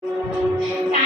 Thank you.